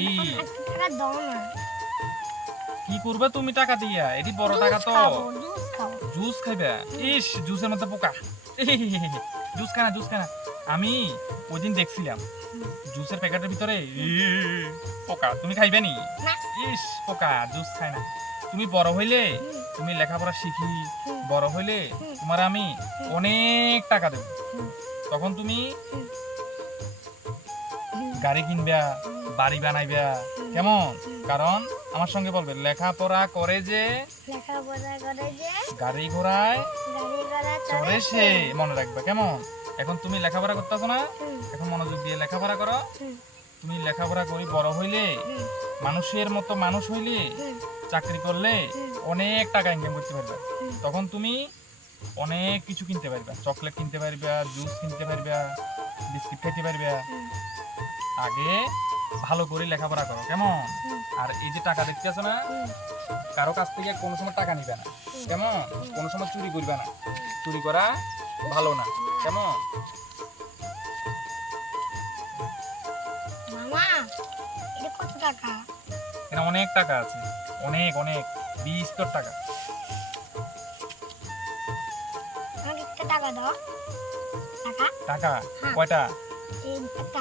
কি টাকা দাও না। কি করবে তুমি টাকা দিয়া? এটি বড় টাকা তো। জুস খাও। জুস খাইবে? ইস, জুসের মধ্যে পোকা। জুস খানা, জুস খানা। আমি ওই দিন দেখছিলাম জুসের প্যাকেটের ভিতরে পোকা। তুমি খাইবে নি? না। ইস, পোকা, জুস খায় না। তুমি বড় হইলে, তুমি লেখাপড়া শিখি, বড় হইলে তোমার আমি অনেক টাকা দেব। তখন তুমি গাড়ি কিনবা, বাড়ি বানাইবা, কেমন? কারণ আমার সঙ্গে বলবে লেখাপড়া করে যে গাড়ি ঘোড়ায় চড়ে সে, মনে রাখবা, কেমন? এখন তুমি লেখাপড়া করতেছো না, এখন মনোযোগ দিয়ে লেখাপড়া করো। তুমি লেখাপড়া করি বড় হইলে, মানুষের মতো মানুষ হইলে, চাকরি করলে অনেক টাকা ইনকাম করতে পারবে। তখন তুমি অনেক কিছু কিনতে পারবা, চকলেট কিনতে পারবা, জুস কিনতে পারবা, বিস্কিট খাইতে পারবা। আগে ভালো করে লেখাপড়া করো, কেমন? আর এই যে টাকা দেখতেছো না, কারো কাছ থেকে কোনো সময় টাকা নিবে না, কেমন? কোনো সময় চুরি করবে না, চুরি করা ভালো না, কেমন? মামা, এটা কত টাকা? এখানে অনেক টাকা আছে, অনেক অনেক, 20 টাকা। আমাকে একটা টাকা দাও। টাকা? টাকা হ্যাঁ। কয়টা? এই একটা।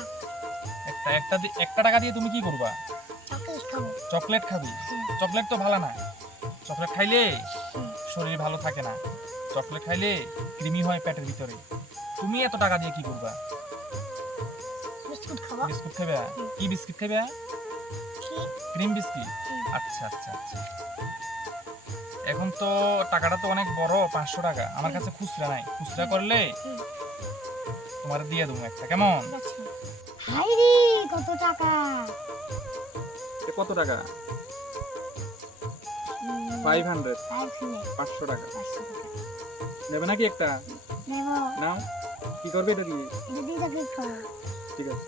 একটা টাকা দিয়ে তুমি কি করবা? চকলেট খাবো। চকলেট খাবি? হুম। চকলেট তো ভালো না। চকলেট খাইলে হুম। শরীর ভালো থাকে না। চকলেট খাইলে কৃমি হয় পেটের ভিতরে। তুমি এত টাকা দিয়ে কি করবা? বিস্কুট খাবো। বিস্কুট খাবে? কি বিস্কুট খাবে? কি? Cream biscuit? আচ্ছা আচ্ছা আচ্ছা। এখন তো টাকাটা তো অনেক বড়, 500 টাকা। আমার কাছে খুচরা নাই, খুচরা করলে তোমার দিয়ে দেবো একটা, কেমন? ঠিক আছে। হাই রে, কত টাকা! কত টাকা? 500, 500 টাকা। 500 টাকা। নেবে নাকি একটা? নেব। নাও। কি করবে এটা দিয়ে? এটা দিয়ে চকলেট খাবো। ঠিক আছে।